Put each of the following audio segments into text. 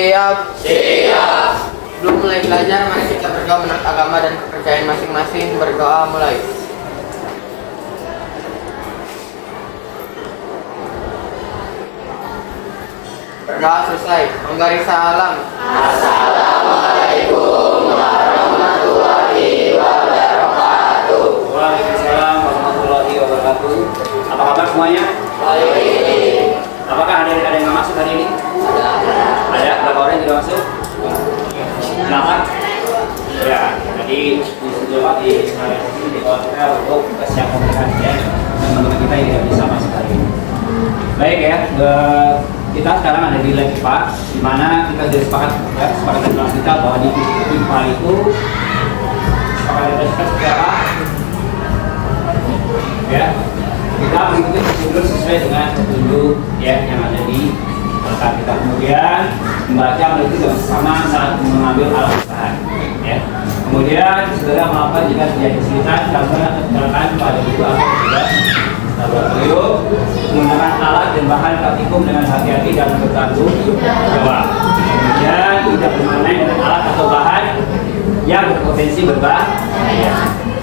Siap. Siap. Belum mulai belajar, mari kita berdoa menurut agama dan kepercayaan masing-masing. Berdoa mulai. Berdoa selesai. Memberi salam. Assalamualaikum warahmatullahi wabarakatuh. Waalaikumsalam warahmatullahi wabarakatuh. Apa kabar semuanya? Baik. Apakah ada yang nggak masuk hari ini? Ada. Berapa orang yang tidak masuk? 8. Ya. Jadi coba di hotel untuk kesiapan mereka ya. Teman-teman kita yang tidak bisa masuk hari ini. Baik ya. Kita sekarang ada di lab IPA, di mana kita sudah sepakat ya, sepakat dengan kita bahwa di IPA itu sepakat seperti apa? Ya, kita mengikuti prosedur sesuai dengan petunjuk ya yang ada di rekan kita. Kemudian membaca meneliti bersama saat mengambil alat bahan. Ya. Kemudian segera melakukan jika terjadi kesulitan karena kecelakaan pada buku atau tidak laboratorium, menggunakan alat dan bahan praktikum dengan hati-hati dan bertanggung jawab. Kemudian tidak bermain dengan alat atau bahan yang berpotensi berbahaya.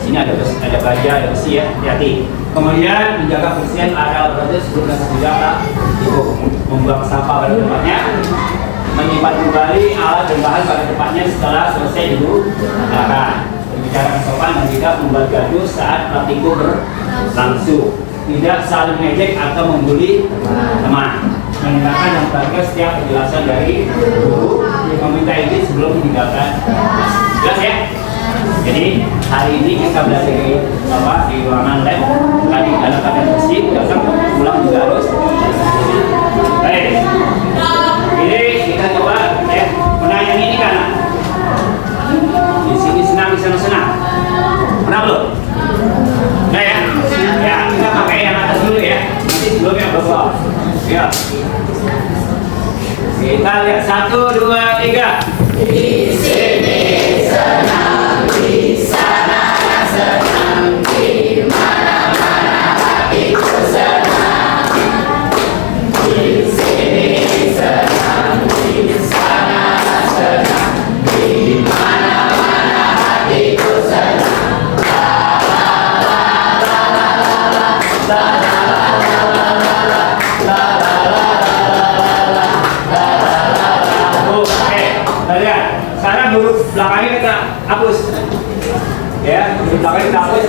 Sini ada baja, ada besi ya, hati-hati. Kemudian menjaga kebersihan area laboratorium sebelum dan sesudah membuang sampah pada tempatnya, menyimpan kembali alat dan bahan pada tempatnya setelah selesai digunakan, berbicara sopan dan tidak membuat gaduh saat praktikum berlangsung, tidak saling mengejek atau membuli teman, mendengarkan dan memperhatikan setiap penjelasan dari guru, meminta izin sebelum meninggalkan. Jelas ya? Jadi hari ini kita belajar di ruangan lab. Tadi dalam keadaan bersih, datang pulang juga harus. Baik. Ini kita coba ya menanya ini kan. Di sini senang, di sana senang. Pernah belum? Nah ya. Ya kita pakai yang atas dulu ya. Nanti sebelum yang bawah. Ya. Kita lihat 1, 2, 3. Di sini senang, di sana senang, di mana-mana hatiku senang. Di sini senang, di sana senang, di mana-mana hatiku senang. Sekarang huruf belakangnya kita hapus, ya. Huruf belakangnya kita hapus,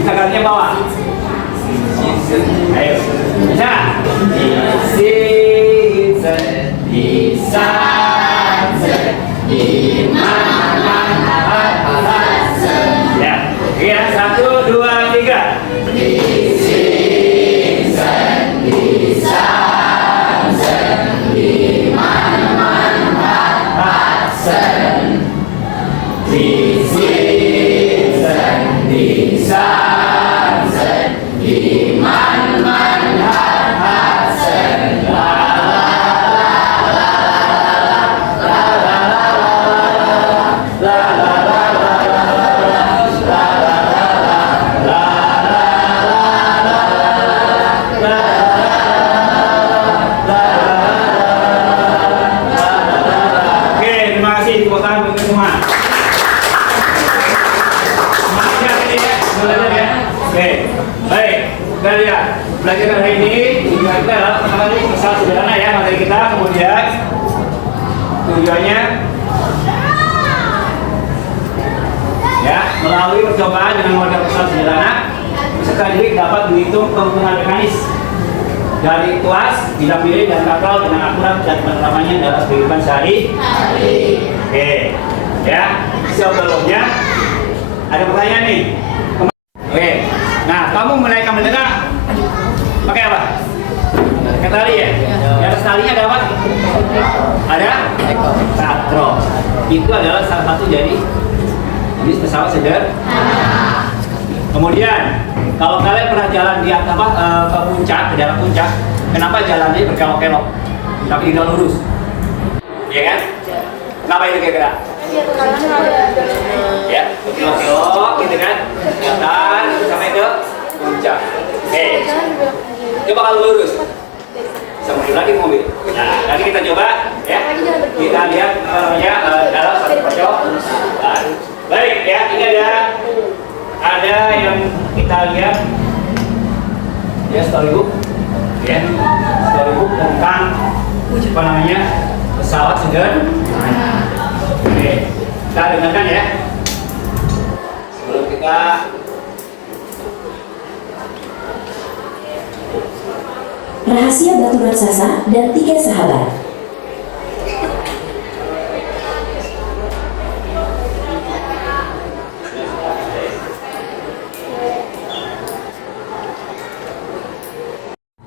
kita gantinya bawah. Ayo, bisa? Di sana, di mana-mana hati. Ya, iya 1, 2, 3. Di sini di sana, di mana-mana hati. Di sini di sana, di mana-mana hati. Oke, terima kasih tepuk tangan untuk semua. Semangat ini ya, belajar ya. Oke, baik. Kita lihat pelajaran hari ini juga kita adalah pertama kali masalah sederhana ya materi kita. Kemudian tujuannya ya melalui percobaan dengan model persoalan sederhana peserta didik dapat menghitung keuntungan mekanis dari tuas, bidang miring dan kapal dengan akurat dan penerapannya dalam kehidupan sehari-hari. Oke, ya. Sebelumnya ada pertanyaan nih. Oke, nah kamu menaikkan bendera pakai apa? Pakai tali ya? Di atas talinya ada apa? Ada? Satro. Itu adalah salah satu jadi jenis pesawat sederhana. Kemudian kalau kalian pernah jalan di ke puncak, ke dalam puncak, kenapa jalannya berkelok-kelok tapi tidak lurus? Iya kan? Kenapa itu kira-kira? Ya, berkelok-kelok gitu kan? Dan sampai ke puncak. Oke. Coba kalau lurus. Sampai lagi mobil. Nah, nanti kita coba ya. kita lihat dalam satu pojok. Baik ya, ini ada yang kita lihat ya, storybook ya, storybook tentang apa namanya pesawat sederhana. Oke, kita dengarkan ya sebelum kita Rahasia Batu Raksasa dan 3 Sahabat.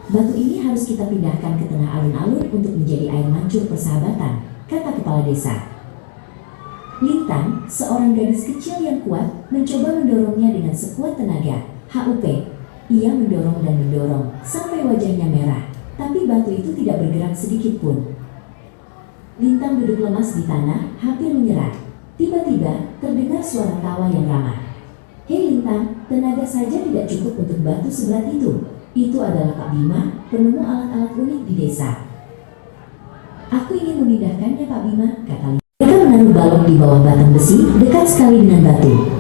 Batu ini harus kita pindahkan ke tengah alun-alun untuk menjadi air mancur persahabatan, kata kepala desa. Lintang, seorang gadis kecil yang kuat, mencoba mendorongnya dengan sekuat tenaga. HUP. Ia mendorong dan mendorong, sampai wajahnya merah. Tapi batu itu tidak bergerak sedikit pun. Lintang duduk lemas di tanah, hampir menyerah. Tiba-tiba, terdengar suara tawa yang ramah. Hei Lintang, tenaga saja tidak cukup untuk batu seberat itu. Itu adalah Kak Bima, penemu alat-alat unik di desa. Aku ingin memindahkannya Pak Bima, kata Lintang. Mereka menaruh balok di bawah batang besi, dekat sekali dengan batu.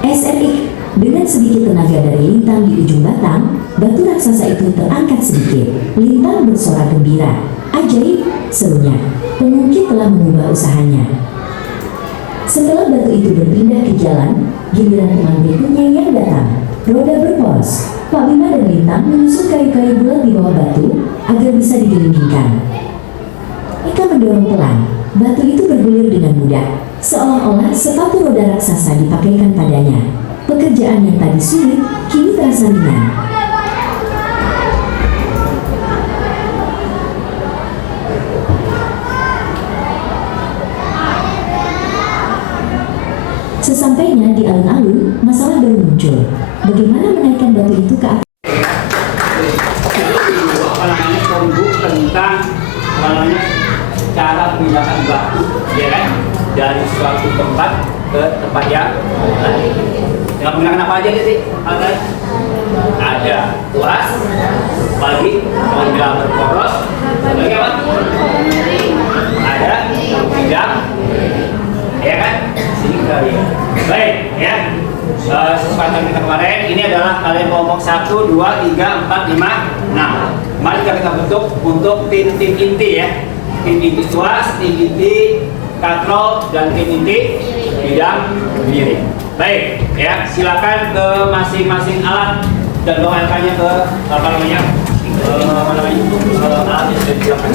SRX. Dengan sedikit tenaga dari Lintang di ujung batang, batu raksasa itu terangkat sedikit. Lintang bersorak gembira. Ajaib, serunya. Pengungkit telah mengubah usahanya. Setelah batu itu berpindah ke jalan, giliran teman berikutnya yang datang. Roda berporos. Pak Bima dan Lintang menyusun kayu-kayu bulat di bawah batu agar bisa digelindingkan. Eka mendorong pelan. Batu itu bergulir dengan mudah, seolah-olah sepatu roda raksasa dipakaikan padanya. Pekerjaan yang tadi sulit, kini terasa ringan. Sesampainya di alun-alun, masalah baru muncul. Bagaimana menaikkan batu itu ke atas? Storybook tentang cara memindahkan batu, ya kan, dari suatu tempat ke tempat yang lain. Dengan menggunakan apa aja sih? Ada tuas, bagi, roda berporos, lagi apa? Ada bidang, ya kan? Sini kita lihat. Baik, ya. Sesuatu kita kemarin, ini adalah kalian kelompok 1, 2, 3, 4, 5, 6. Mari kita bentuk untuk tim-tim inti ya. Tim inti tuas, tim inti katrol, dan tim inti bidang miring. Baik, ya, silakan ke masing-masing alat dan bawakannya ke alat yang sudah disiapkan.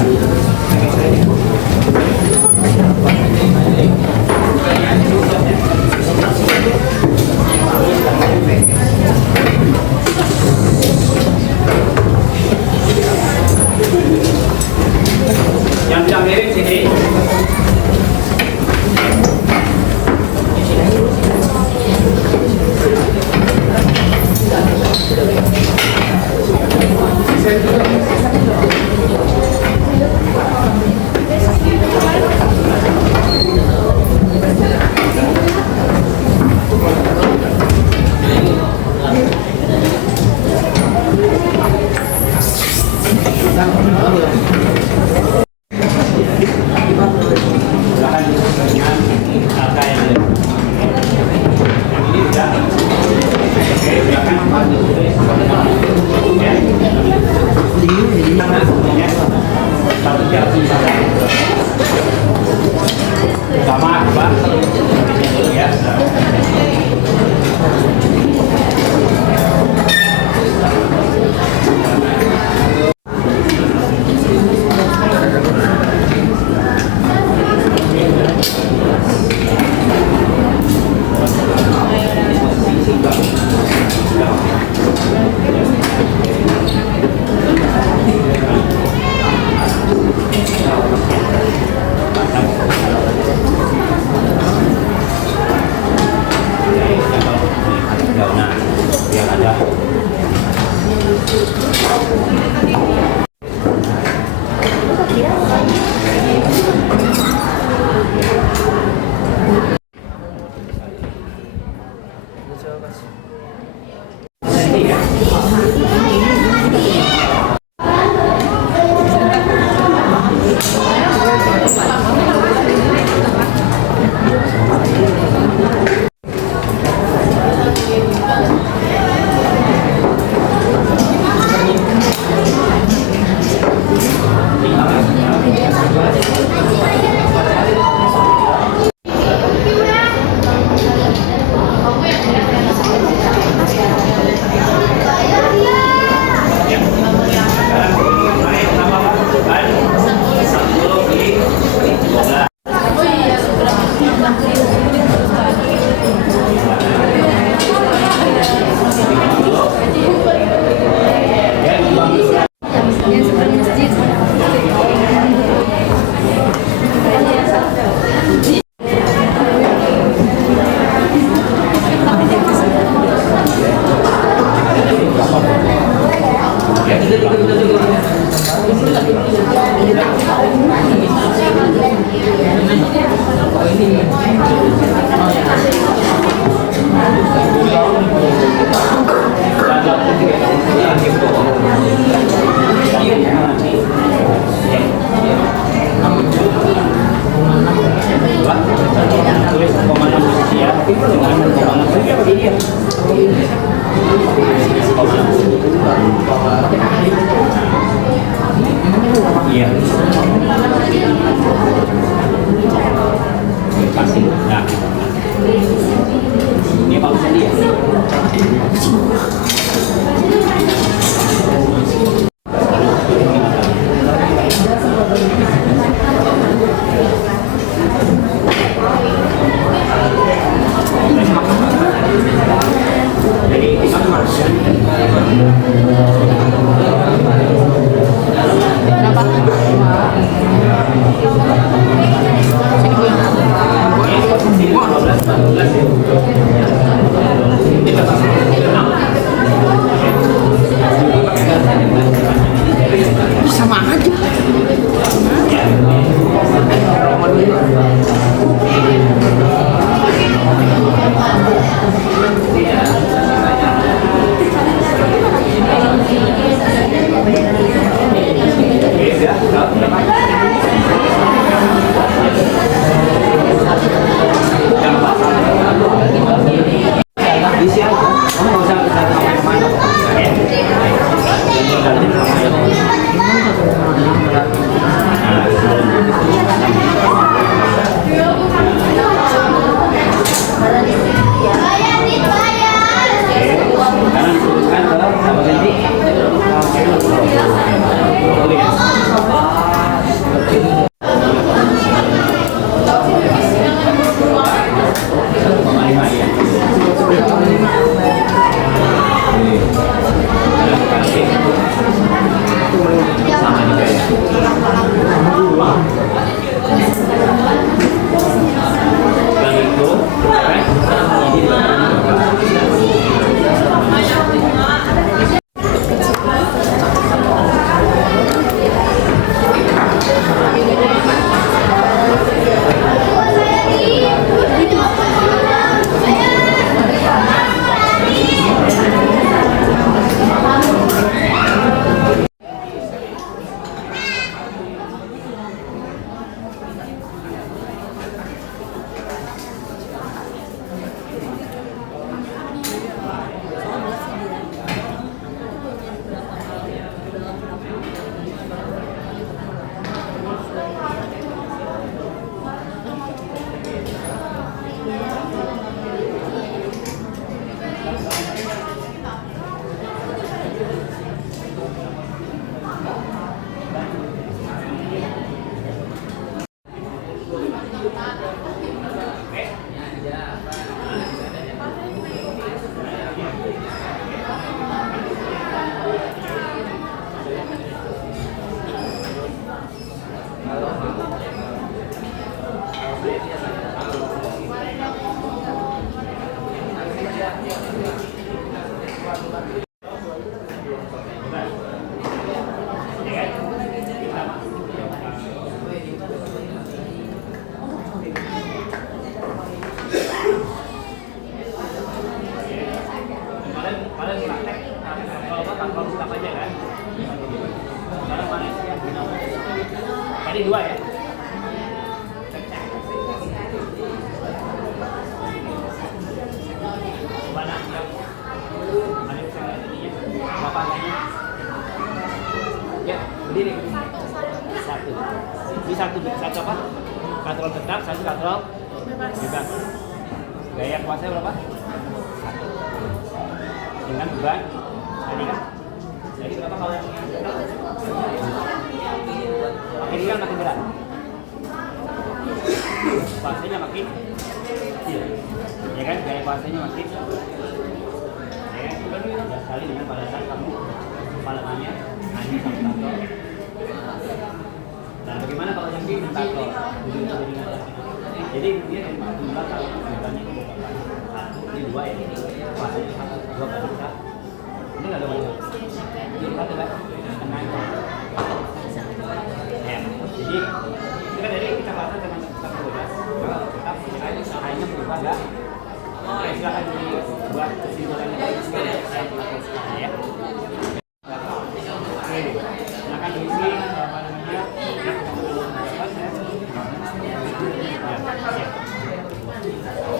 Yang bidang miring sini. Iya. Kasih. Nah. Ini bagusnya dia. Sama aja. Isi aja. Kamu nggak usah kemana-mana. Tadi 2 ya? Mana? Ya, berdiri. Satu apa? Katrol tetap, satu katrol bebas. Gaya kuasanya berapa? 1. Dengan beban tadi kan? Jadi berapa kalau yang pakai dia makin berat? kuasanya makin kecil, ya kan? Gaya kuasanya makin kecil. Ya, beda sekali dengan pada saat kamu kepalanya hanya satu tato. Nah, bagaimana kalau yang di tato? Jadi dia dari jumlah kalau bebannya itu satu, ini dua ya, kuasanya satu, dua berarti kita ini nggak ada banyak. Jadi kita tidak tengah itu. Ya, jadi kita dari kita baca dengan kita berubah, tetap hanya berubah nggak? Ya, silakan dibuat kesimpulannya dari saya melakukan sekarang ya. Oke, silakan diisi apa namanya?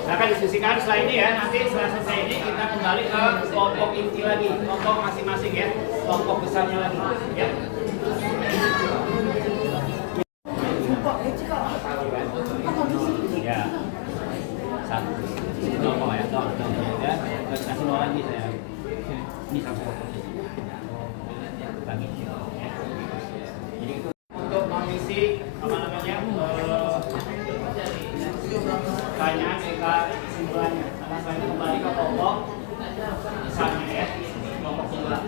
Silakan diskusikan setelah ini ya. Nanti setelah selesai ini kita kembali ke kelompok inti lagi, kelompok masing-masing ya, kelompok besarnya lagi ya. Ya, satu, kelompok ya, ya, kasih nol lagi saya. Ini satu lagi. Jadi itu untuk mengisi apa namanya pertanyaan kita kesimpulannya. Karena saya kembali ke kelompok misalnya ya, kelompok kedua.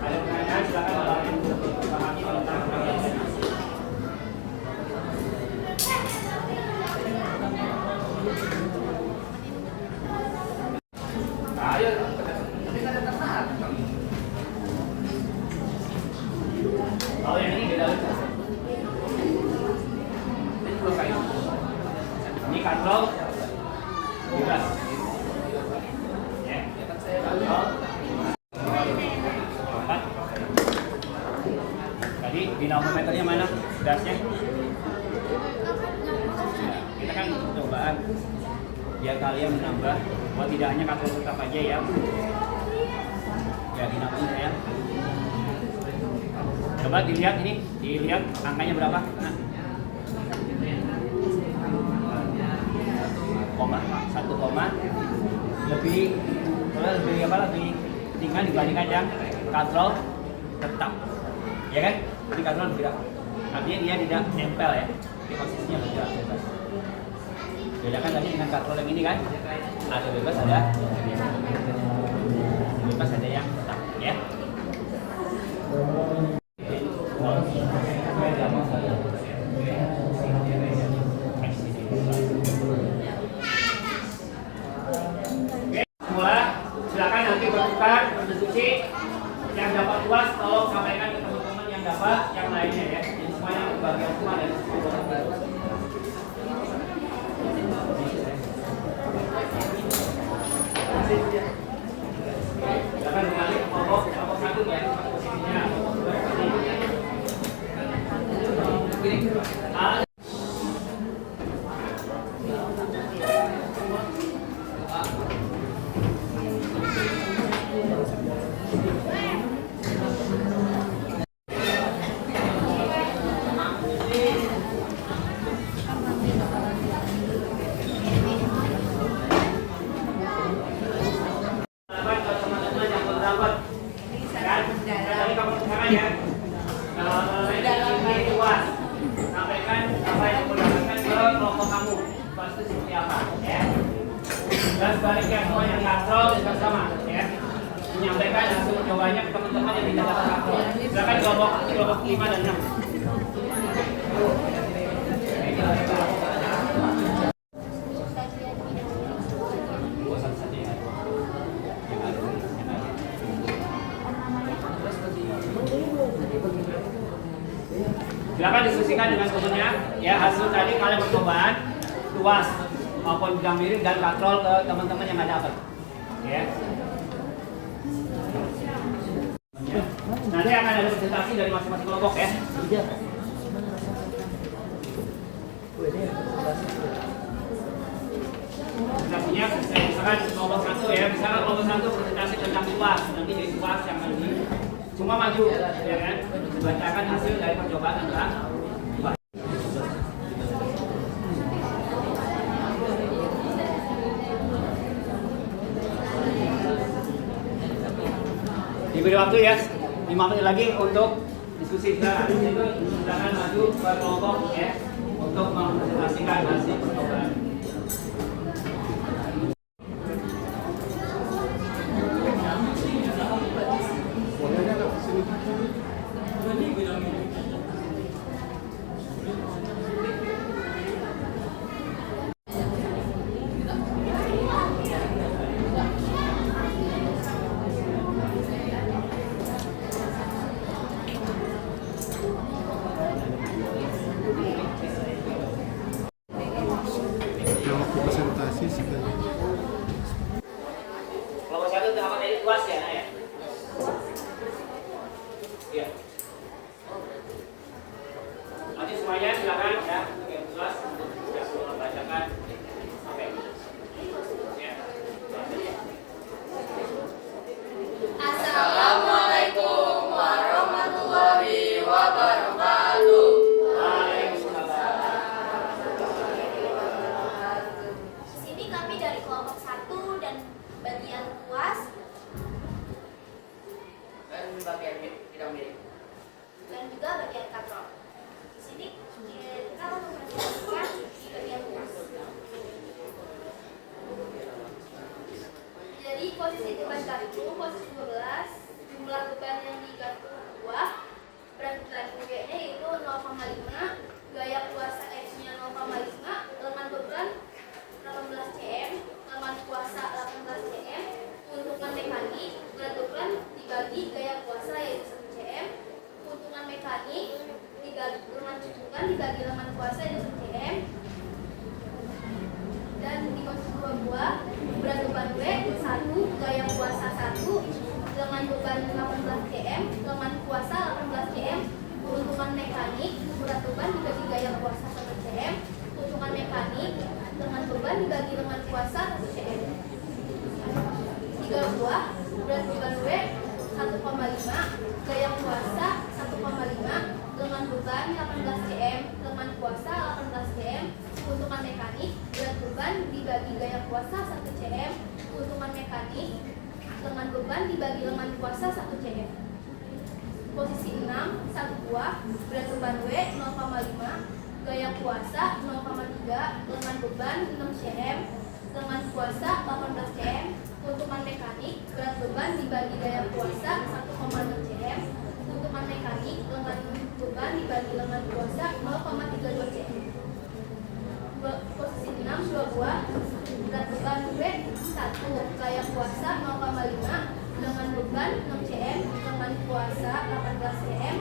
Ada pertanyaan silakan orang pahami tentang pertanyaan. Ayo. Oh yang ini beda lagi. Ini kontrol bebas. Ya. Kontrol. Empat. Tadi dinamometernya mana? Dasnya. Kita kan percobaan biar kalian menambah. Oh, tidak hanya kontrol tetap aja ya. Ya dinamometer ya. Coba dilihat ini, dilihat angkanya berapa? Nah. Satu koma lebih apa lebih tinggal dibandingkan yang kontrol tetap, ya kan? Ini kontrol bergerak, artinya dia tidak nempel ya, di posisinya bergerak bebas. Bedakan tadi dengan kontrol yang ini kan, ada bebas ada bebas ada yang tetap, ya. Silakan nanti bertukar berdiskusi. Yang dapat luas tolong sampaikan ke teman-teman yang dapat yang lainnya ya. Jadi semuanya bagian semua dari silakan kembali ke kelompok satu ya, posisinya. Dan sebaliknya semua yang kontrol juga sama ya, menyampaikan hasil percobaannya ke teman-teman yang tidak dapat kontrol. Silakan kelompok 5 dan 6. Silakan diskusikan dengan temannya ya, hasil tadi kalian percobaan luas maupun bidang miring dan kontrol ke teman-teman yang ada dapat ya. Nanti akan ada presentasi dari masing-masing kelompok ya. Presentasinya misalkan kelompok 1 ya, misalkan kelompok 1 presentasi tentang luas, nanti jadi luas yang maju semua maju ya kan, dibacakan hasil dari percobaan tentang luas. Diberi waktu ya 5 menit lagi untuk diskusi silakan. Itu silakan maju ke kelompok ya untuk mempresentasikan hasil percobaan. Waktu presentasi sekali. Kelompok satu tengah materi luas ya, Nak ya. Iya. Nanti semuanya silakan ya, yang luas untuk bisa membacakan. Oke. Ya. Assalamualaikum warahmatullahi wabarakatuh. Di sini kami dari kelompok 1 dan bagian UAS Dan bagian bidang milik. dan juga bagian katrol. Di sini kita akan mempresentasikan di bagian UAS. Jadi posisi beban kartu posisi 12, jumlah beban yang di kartu 2, berat beban nya yaitu 0,5, gaya kuasa X-nya 0,5, lengan beban 18 cm, lengan kuasa 18 cm, untungan mekanik, berat beban dibagi gaya kuasa yaitu 1 cm, untungan mekanik dibagi lengan untungan dibagi lengan kuasa yaitu 1 cm, dan di posisi 2 buah berat beban W 1, gaya kuasa 1, lengan beban 18 cm, lengan kuasa 18 cm, untungan mekanik berat beban dibagi gaya kuasa 1 cm, untungan mekanik lengan beban dibagi lengan kuasa 1 cm. 3 buah berat beban W 1,5, gaya kuasa 1,5, lengan beban 18 cm, lengan kuasa 18 cm, untungan mekanik berat beban dibagi gaya kuasa 1 cm, untungan mekanik lengan beban dibagi lengan kuasa 1 cm. Posisi 6, 1 buah berat beban W 0,5, gaya kuasa 0,3, lengan beban 6 cm, lengan kuasa 18 cm, untungan mekanik berat beban dibagi gaya kuasa 1,6 cm, untungan mekanik lengan beban dibagi lengan kuasa 0,32 cm. Posisi 6, 2 buah berat beban W 1, gaya kuasa 0,5, lengan beban 6 cm, lengan kuasa 18 cm,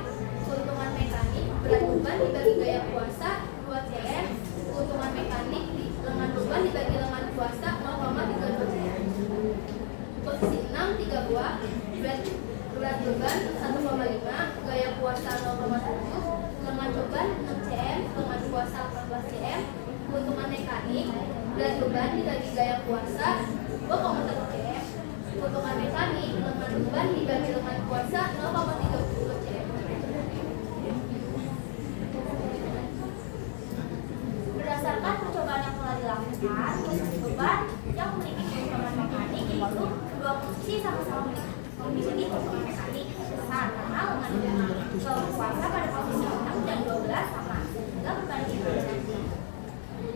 untungan mekanik berat beban dibagi gaya kuasa 2 cm, untungan mekanik lengan beban dibagi lengan kuasa 0,32 cm. Posisi 6, 3 buah berat beban 1,5, gaya kuasa 0,7, lengan beban 6 cm, lengan kuasa 18 cm, untungan mekanik berat beban dibagi gaya kuasa 2,1 cm, untungan mekanik lengan beban dibagi lengan kuasa 0,32 cm. Berdasarkan percobaan yang telah dilakukan, posisi beban yang memiliki keuntungan mekanik yaitu dua posisi sama-sama memiliki keuntungan mekanik besar karena lengan kuasa pada posisi 6 dan 12 sama sehingga berbanding hipotensi.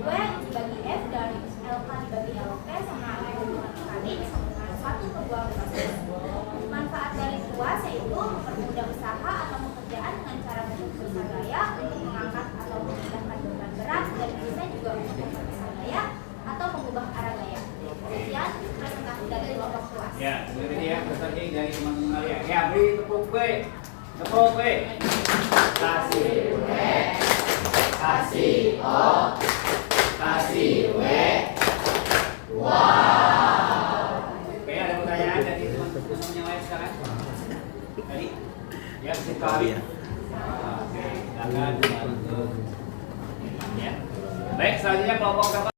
W dibagi F dan LK dibagi LP sama keuntungan mekanik sama dengan 1/12. Manfaat dari tuas yaitu mempermudah usaha atau pekerjaan dengan cara memperbesar gaya untuk mengangkat atau memindahkan beban berat dan bisa juga untuk memperbesar gaya atau mengubah arah gaya. Kemudian presentasi dari kelompok tuas. Ya, seperti ya presentasi dari teman-teman kalian. Ya, beri tepuk B. Tepuk B. Kasih W. Kasih O. Kasih W. Wow. Oke, ada pertanyaan dari teman-teman yang lain sekarang? Tadi? Ya, sekali. Oke, silakan untuk ya. Baik, selanjutnya kelompok berapa?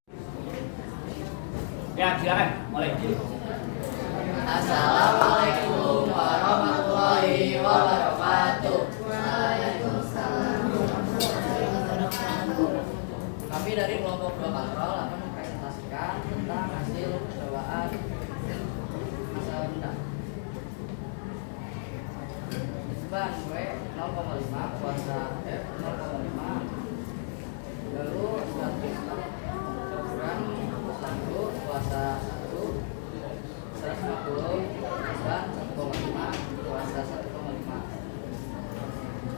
Ya, silakan. Mulai. Assalamualaikum warahmatullahi wabarakatuh. Kami dari kelompok 2 Katrol akan mempresentasikan tentang hasil percobaan masa rendah. Beban W 0,5, kuasa F 0,5. Lalu statis program 1, kuasa 1 150 dan 1,5, kuasa 1,5.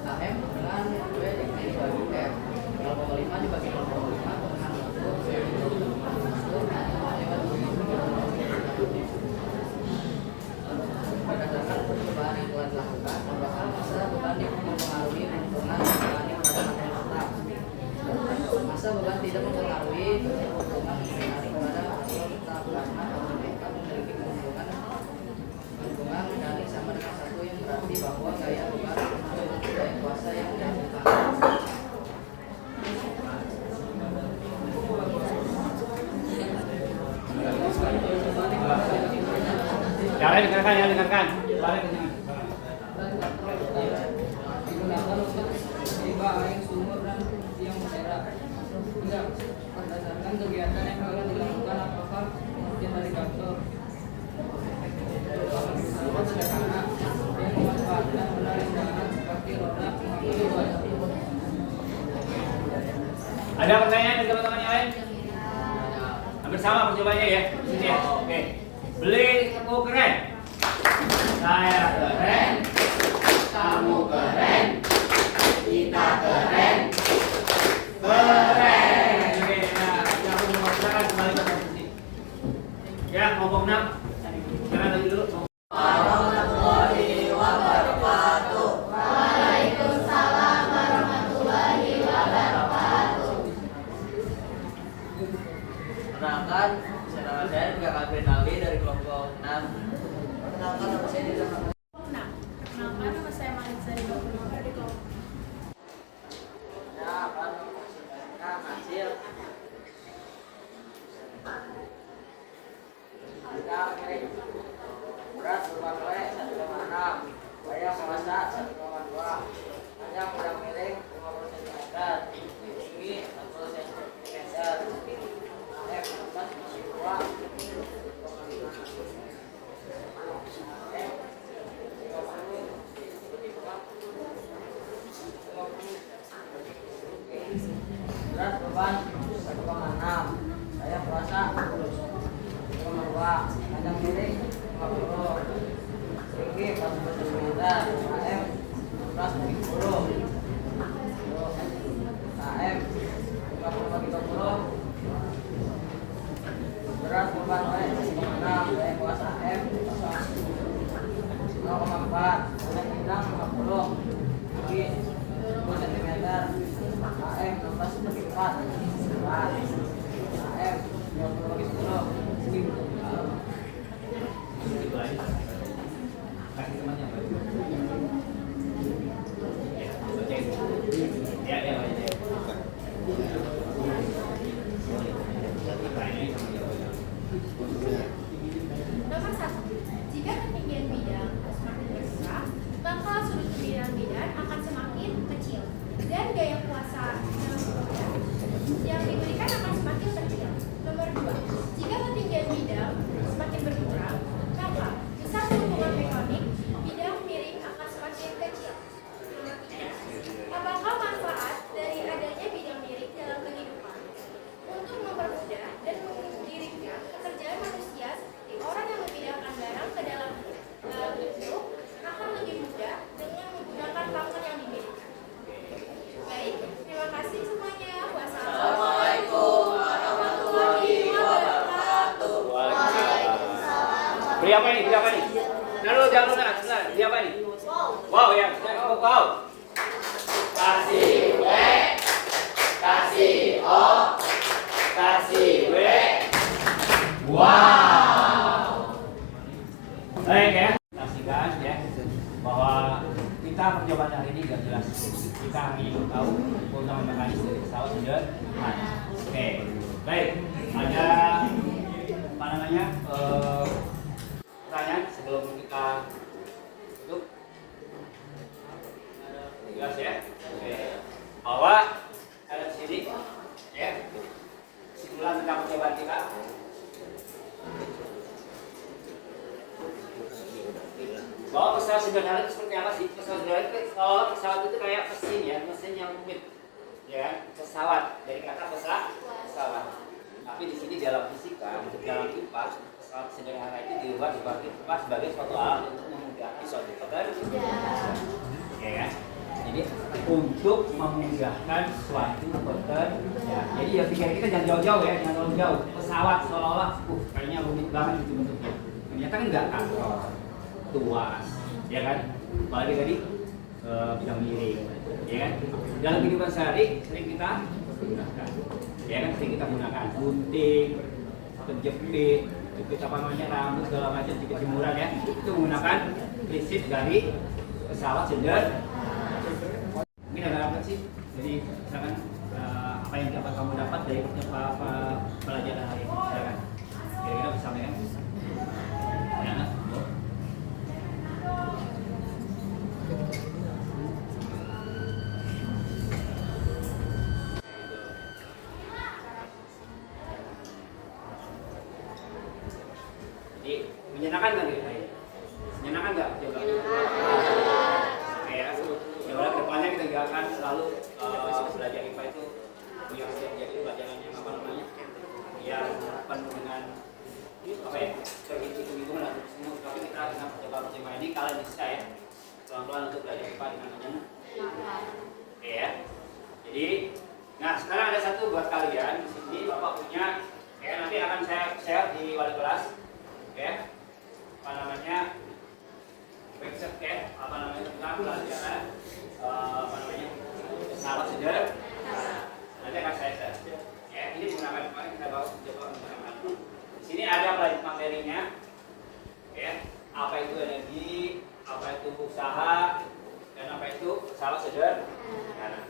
AM dengan W dibagi F 0,5 dibagi 0,5 dengan 1 berdasarkan percobaan yang telah dilakukan, apakah masa beban mempengaruhi perhitungan mekanik pada materi tetap? Masa beban tidak mempengaruhi perhitungan mekanik pada materi tetap karena materi tetap memiliki keuntungan mekanik sama dengan 1 yang berarti bahwa gaya beban memiliki gaya kuasa yang dihasilkan. Yang lain dengarkan. Balik ke sini. Digunakan untuk tiba air sumur dan tiang daerah. Tidak, berdasarkan kegiatan yang telah dilakukan apakah mungkin dari kantor. Berupa sederhana yang memanfaatkan benda-benda seperti roda mengambil banyak. Ada pertanyaan dari teman-teman yang lain? Hampir sama percobaannya ya. Sini ya. Oke. Beli tepung keren. Saya keren. Kamu keren. Kita keren. Keren. Oke, nah, yang memaksakan kembali ke posisi. Ya, kelompok 6. Jangan lagi dulu. Perkenalkan, saya juga Kalvin Alwi dari kelompok 6. Perkenalkan nama saya Dira. Nah, perkenalkan nama saya Manisa dari kelompok dari kelompok. Ya, akan mempresentasikan hasil. Harga miring berat berupa kue 1,6, bayang kuasa 1,2, panjang udang miring 50 cm, tinggi 40 cm, F 14,2, berat beban 1,6, bayang kuasa 1,2, panjang miring 50, tinggi 40 cm, AM 16,10, AM 50/30, berat beban W 1,6, daya kuasa M 0,4, panjang bidang 50, tinggi 10 cm, AM 16/4, berat AM 20/10, Itu aja. Kasih temannya apa? Ya, ya, ya. Nomor 1. Jika ketinggian bidang semakin besar, maka sudut ketinggian bidang akan semakin kecil dan gaya kuasa yang diberikan akan semakin kecil. Nomor 2. Jika ketinggian bidang semakin berkurang, maka besar keuntungan mekanik bidang miring akan semakin kecil. Nomor 3. Apakah manfaat dari adanya bidang miring dalam kehidupan? Untuk mempermudah dan mengiringkan pekerjaan manusia seperti orang yang memindahkan barang ke dalam bentuk akan lebih mudah dengan menggunakan pakan yang dimiliki. Baik, terima kasih semuanya. Wassalamualaikum warahmatullahi wabarakatuh. Beli apa nih? Beli apa nih? Nah, lu jangan lupa, sebentar. Beli apa nih? Wow ya, wow. Kasih W, kasih O, kasih W. Wow. Baik ya. Pastikan ya bahwa kita percobaan hari ini gak jelas. Kita hanya ingin tahu keuntungan mekanis dari pesawat sudah. Oke. Baik. Ada apa namanya? Pertanyaan sebelum kita tutup. Jelas ya? Oke. Bahwa ada di sini ya. Kesimpulan tentang percobaan kita. Bahwa pesawat sederhana itu seperti apa sih? Pesawat sederhana itu kalau pesawat dibuat sebagai suatu alat untuk memudahkan suatu pekerjaan. Ya kan? Jadi untuk memudahkan suatu pekerjaan. Jadi ya pikir kita jangan jauh-jauh ya, jangan terlalu jauh. Pesawat seolah-olah, kayaknya rumit banget itu bentuknya. Ternyata kan enggak kan, tuas, ya kan? Apalagi tadi bisa miring, ya kan? Dalam kehidupan sehari sering kita gunakan, ya kan? Sering kita gunakan gunting, penjepit, jepit apa namanya rambut segala macam jepit jemuran ya. Itu menggunakan prinsip dari pesawat sederhana. Mungkin ada apa sih? Jadi misalkan apa yang dapat kamu dapat dari pelajaran hari ini? Silakan. Kira-kira bisa sampaikan? Ya. Jadi menyenangkan nggak gitu? Menyenangkan nggak? Coba. Ya, ya kedepannya kita nggak akan selalu belajar IPA itu yang jadi pelajaran yang apa namanya yang penuh dengan apa ya hitung-hitungan dan semua, tapi kita dengan coba ini kalian bisa ya pelan-pelan untuk belajar IPA dengan menyenangkan. Ya, jadi nah sekarang ada satu buat kalian di sini bapak punya ya nanti akan saya share di wali kelas ya apa namanya website ya apa namanya kita pelajaran apa namanya pesawat sederhana nanti akan saya share ya ini menggunakan kemarin kita bawa coba menggunakan di sini ada pelajaran materinya ya apa itu energi apa itu usaha dan apa itu pesawat sederhana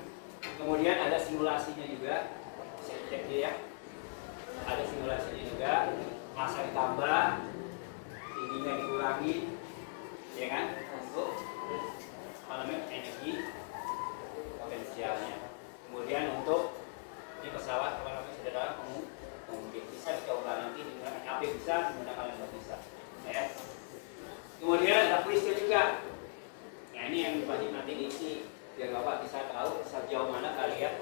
kemudian ada simulasinya juga bisa dicek ya ada simulasinya juga masa ditambah tingginya dikurangi ya kan untuk apa namanya energi potensialnya kemudian untuk ini pesawat apa namanya sederhana mungkin bisa dicoba nanti menggunakan HP bisa menggunakan laptop bisa ya kemudian ada kuisnya juga nah ini yang wajib nanti diisi biar bapak bisa tahu sejauh mana kalian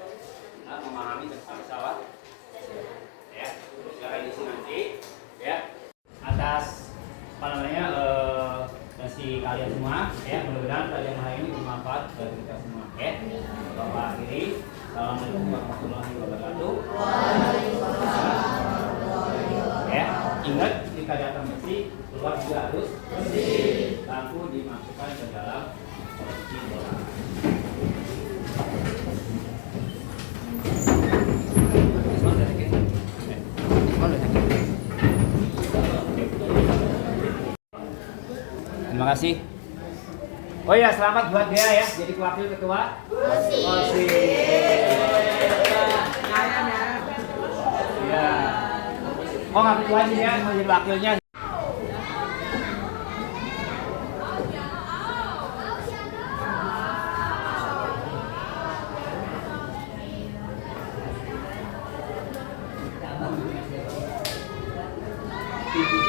memahami tentang pesawat ya silakan diisi nanti ya atas apa namanya si kalian semua ya mudah-mudahan pelajaran hari ini bermanfaat bagi kita semua ya bapak akhiri assalamualaikum warahmatullahi wabarakatuh ya ingat kita datang bersih keluar juga harus bersih lampu dimasukkan ke dalam posisi bola. Terima kasih. Oh ya, selamat buat dia ya, jadi wakil ketua. OSIS. Ya. Oh nggak ketua aja ya, mau jadi wakilnya. Thank you.